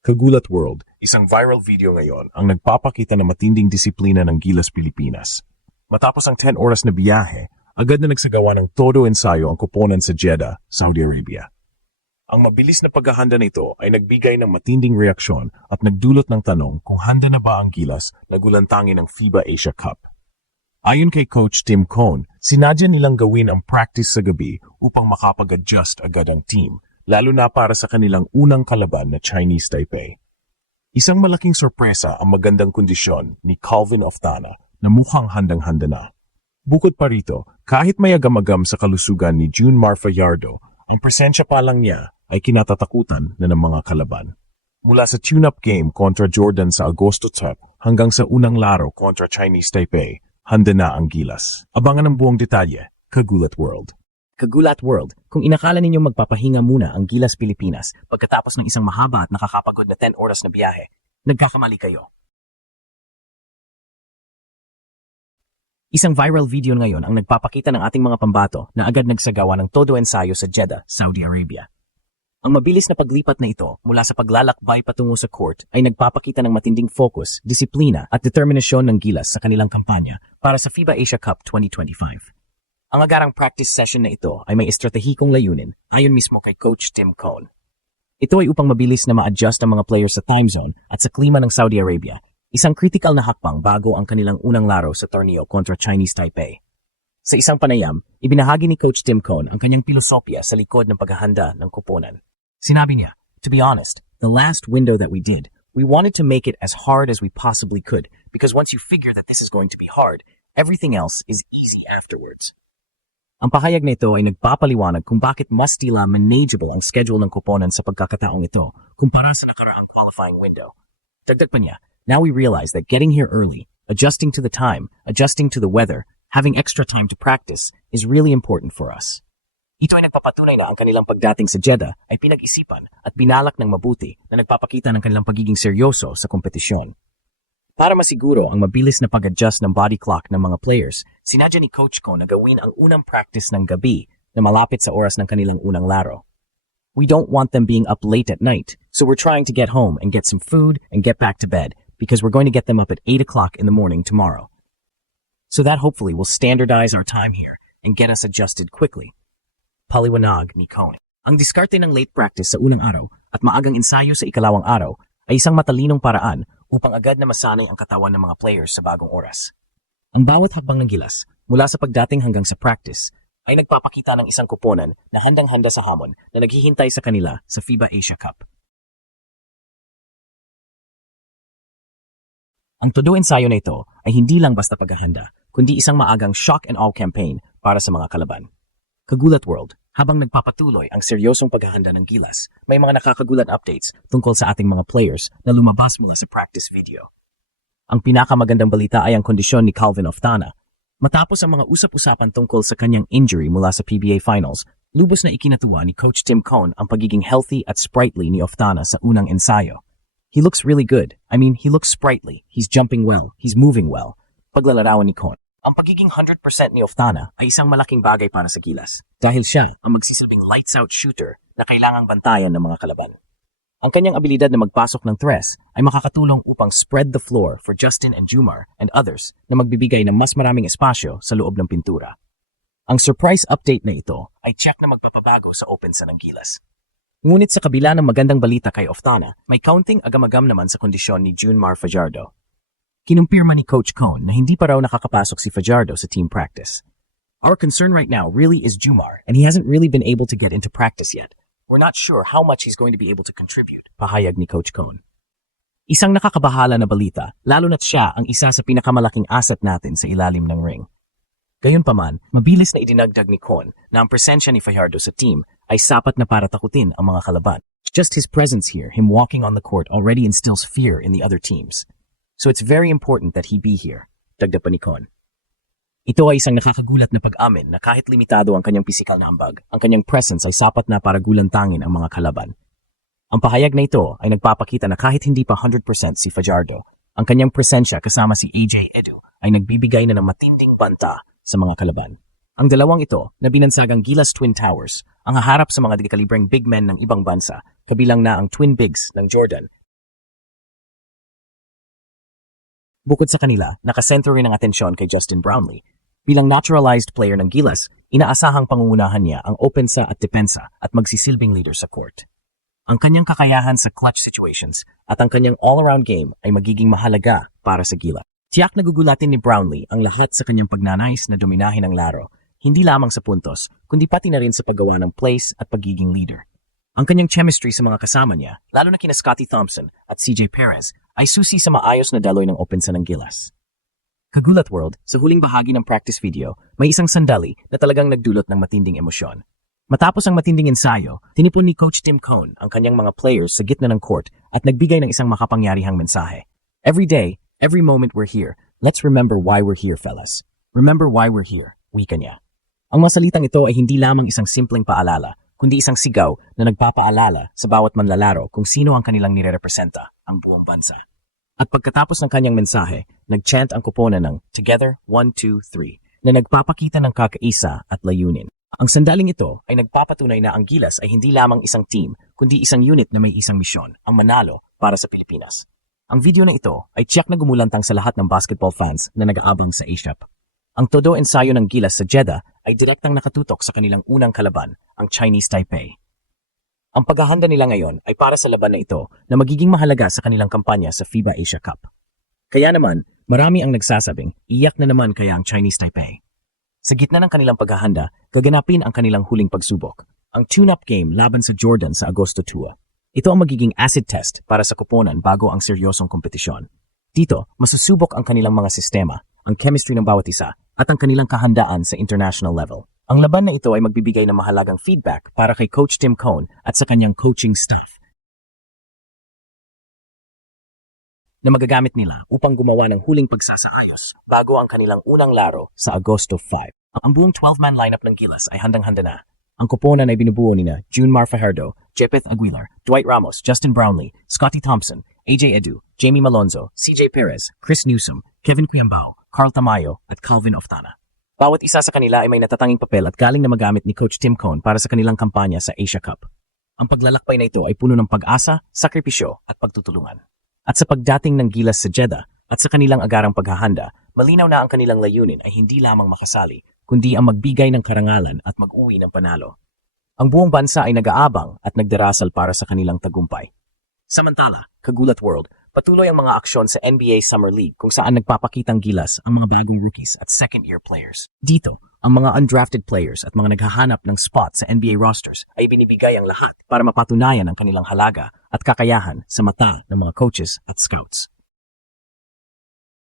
Kagulat World, isang viral video ngayon ang nagpapakita ng matinding disiplina ng Gilas Pilipinas. Matapos ang 10 oras na biyahe, agad na nagsagawa ng todo ensayo ang koponan sa Jeddah, Saudi Arabia. Ang mabilis na paghahanda nito ay nagbigay ng matinding reaksyon at nagdulot ng tanong kung handa na ba ang Gilas na gulantangin ng FIBA Asia Cup. Ayon kay Coach Tim Cone, sinadya nilang gawin ang practice sa gabi upang makapag-adjust agad ang team, lalo na para sa kanilang unang kalaban na Chinese Taipei. Isang malaking sorpresa ang magandang kondisyon ni Calvin Oftana na mukhang handang-handa na. Bukod pa rito, kahit may agam-agam sa kalusugan ni Junmar Fajardo, ang presensya pa lang niya ay kinatatakutan na ng mga kalaban. Mula sa tune-up game kontra Jordan sa Agosto 10 hanggang sa unang laro kontra Chinese Taipei, handa na ang Gilas. Abangan ang buong detalye, Kagulat World. Kagulat World, kung inakala ninyong magpapahinga muna ang Gilas Pilipinas pagkatapos ng isang mahaba at nakakapagod na 10 oras na biyahe, nagkakamali kayo. Isang viral video ngayon ang nagpapakita ng ating mga pambato na agad nagsagawa ng todo ensayo sa Jeddah, Saudi Arabia. Ang mabilis na paglipat na ito mula sa paglalakbay patungo sa court ay nagpapakita ng matinding focus, disiplina at determinasyon ng Gilas sa kanilang kampanya para sa FIBA Asia Cup 2025. Ang agarang practice session na ito ay may estratehikong layunin ayon mismo kay Coach Tim Cone. Ito ay upang mabilis na ma-adjust ang mga players sa time zone at sa klima ng Saudi Arabia, isang critical na hakbang bago ang kanilang unang laro sa torneo kontra Chinese Taipei. Sa isang panayam, ibinahagi ni Coach Tim Cone ang kanyang pilosopya sa likod ng paghahanda ng koponan. Sinabi niya, "To be honest, the last window that we did, we wanted to make it as hard as we possibly could because once you figure that this is going to be hard, everything else is easy afterwards." Ang pahayag na ito ay nagpapaliwanag kung bakit mas tila manageable ang schedule ng koponan sa pagkakataong ito kumpara sa nakaraang qualifying window. Dagdag pa niya, "Now we realize that getting here early, adjusting to the time, adjusting to the weather, having extra time to practice is really important for us." Ito ay nagpapatunay na ang kanilang pagdating sa Jeddah ay pinag-isipan at binalak ng mabuti na nagpapakita ng kanilang pagiging seryoso sa kompetisyon. Para masiguro ang mabilis na pag-adjust ng body clock ng mga players, sinadya ni Coach Cone na gawin ang unang practice ng gabi na malapit sa oras ng kanilang unang laro. "We don't want them being up late at night, so we're trying to get home and get some food and get back to bed because we're going to get them up at 8 o'clock in the morning tomorrow. So that hopefully will standardize our time here and get us adjusted quickly." Paliwanag ni Cone. Ang diskarte ng late practice sa unang araw at maagang ensayo sa ikalawang araw ay isang matalinong paraan upang agad na masanay ang katawan ng mga players sa bagong oras. Ang bawat hakbang ng Gilas, mula sa pagdating hanggang sa practice, ay nagpapakita ng isang koponan na handang-handa sa hamon na naghihintay sa kanila sa FIBA Asia Cup. Ang todo ensayo na ito ay hindi lang basta paghahanda, kundi isang maagang shock and awe campaign para sa mga kalaban. Kagulat World, habang nagpapatuloy ang seryosong paghahanda ng Gilas, may mga nakakagulat updates tungkol sa ating mga players na lumabas mula sa practice video. Ang pinakamagandang balita ay ang kondisyon ni Calvin Oftana. Matapos ang mga usap-usapan tungkol sa kanyang injury mula sa PBA Finals, lubos na ikinatuwa ni Coach Tim Cone ang pagiging healthy at sprightly ni Oftana sa unang ensayo. "He looks really good. He looks sprightly. He's jumping well. He's moving well." Paglalarawan ni Cone. Ang pagiging 100% ni Oftana ay isang malaking bagay para sa Gilas dahil siya ang magsisilbing lights-out shooter na kailangang bantayan ng mga kalaban. Ang kanyang abilidad na magpasok ng tres ay makakatulong upang spread the floor for Justin and Jumar and others na magbibigay ng mas maraming espasyo sa loob ng pintura. Ang surprise update na ito ay check na magpapabago sa opensa ng Gilas. Ngunit sa kabila ng magandang balita kay Oftana, may counting agam-agam naman sa kondisyon ni Junmar Fajardo. Kinumpirma ni Coach Cone na hindi pa raw nakakapasok si Fajardo sa team practice. "Our concern right now really is Jumar, and he hasn't really been able to get into practice yet. We're not sure how much he's going to be able to contribute," pahayag ni Coach Cone. Isang nakakabahala na balita, lalo na't siya ang isa sa pinakamalaking asset natin sa ilalim ng ring. Gayunpaman, mabilis na idinagdag ni Cone na ang presensya ni Fajardo sa team ay sapat na para takutin ang mga kalaban. Just his presence here, him walking on the court, already instills fear in the other teams. So it's very important that he be here, dagdag pa ni Cone. Ito ay isang nakakagulat na pag-amin na kahit limitado ang kanyang pisikal na ambag, ang kanyang presence ay sapat na para gulantangin ang mga kalaban. Ang pahayag na ito ay nagpapakita na kahit hindi pa 100% si Fajardo, ang kanyang presensya kasama si AJ Edu ay nagbibigay na ng matinding banta sa mga kalaban. Ang dalawang ito na binansagang Gilas Twin Towers ang haharap sa mga dekalibreng big men ng ibang bansa, kabilang na ang twin bigs ng Jordan Bukod sa kanila, nakasentro rin ang atensyon kay Justin Brownlee. Bilang naturalized player ng Gilas, inaasahang pangungunahan niya ang opensa at depensa at magsisilbing leader sa court. Ang kanyang kakayahan sa clutch situations at ang kanyang all-around game ay magiging mahalaga para sa Gilas. Tiyak na gugulatin ni Brownlee ang lahat sa kanyang pagnanais na dominahin ang laro, hindi lamang sa puntos, kundi pati na rin sa paggawa ng plays at pagiging leader. Ang kanyang chemistry sa mga kasama niya, lalo na kina Scottie Thompson at CJ Perez, ay susi sa maayos na daloy ng opensa ng Gilas. Kagulat World, sa huling bahagi ng practice video, may isang sandali na talagang nagdulot ng matinding emosyon. Matapos ang matinding ensayo, tinipon ni Coach Tim Cone ang kanyang mga players sa gitna ng court at nagbigay ng isang makapangyarihang mensahe. Every day, every moment we're here, let's remember why we're here, fellas. Remember why we're here, wika niya. Ang mga salitang ito ay hindi lamang isang simpleng paalala, kundi isang sigaw na nagpapaalala sa bawat manlalaro kung sino ang kanilang nirerepresenta, ang buong bansa. At pagkatapos ng kanyang mensahe, nag-chant ang kuponan ng Together, 1, 2, 3 na nagpapakita ng kakaisa at layunin. Ang sandaling ito ay nagpapatunay na ang Gilas ay hindi lamang isang team, kundi isang unit na may isang misyon, ang manalo para sa Pilipinas. Ang video na ito ay tiyak na gumulantang sa lahat ng basketball fans na nag-aabang sa Asia Cup. Ang todo ensayo ng Gilas sa Jeddah ay direktang nakatutok sa kanilang unang kalaban, ang Chinese Taipei. Ang paghahanda nila ngayon ay para sa laban na ito na magiging mahalaga sa kanilang kampanya sa FIBA Asia Cup. Kaya naman, marami ang nagsasabing, iyak na naman kaya ang Chinese Taipei. Sa gitna ng kanilang paghahanda, gaganapin ang kanilang huling pagsubok, ang tune-up game laban sa Jordan sa Agosto 2. Ito ang magiging acid test para sa kuponan bago ang seryosong kompetisyon. Dito, masusubok ang kanilang mga sistema, ang chemistry ng bawat isa, at ang kanilang kahandaan sa international level. Ang laban na ito ay magbibigay ng mahalagang feedback para kay Coach Tim Cone at sa kanyang coaching staff na magagamit nila upang gumawa ng huling pagsasaayos bago ang kanilang unang laro sa Agosto 5. Ang buong 12-man lineup ng Gilas ay handang-handa na. Ang kuponan ay binubuo nina Junmar Fajardo, Jepeth Aguilar, Dwight Ramos, Justin Brownlee, Scottie Thompson, AJ Edu, Jamie Malonzo, CJ Perez, Chris Newsom, Kevin Cuyambao, Carl Tamayo, at Calvin Oftana. Bawat isa sa kanila ay may natatanging papel at galing na magamit ni Coach Tim Cone para sa kanilang kampanya sa Asia Cup. Ang paglalakbay na ito ay puno ng pag-asa, sakripisyo at pagtutulungan. At sa pagdating ng Gilas sa Jeddah at sa kanilang agarang paghahanda, malinaw na ang kanilang layunin ay hindi lamang makasali, kundi ang magbigay ng karangalan at mag-uwi ng panalo. Ang buong bansa ay nag-aabang at nagdarasal para sa kanilang tagumpay. Samantala, Kagulat World, patuloy ang mga aksyon sa NBA Summer League kung saan nagpapakitang gilas ang mga bagong rookies at second-year players. Dito, ang mga undrafted players at mga naghahanap ng spot sa NBA rosters ay binibigay ang lahat para mapatunayan ang kanilang halaga at kakayahan sa mata ng mga coaches at scouts.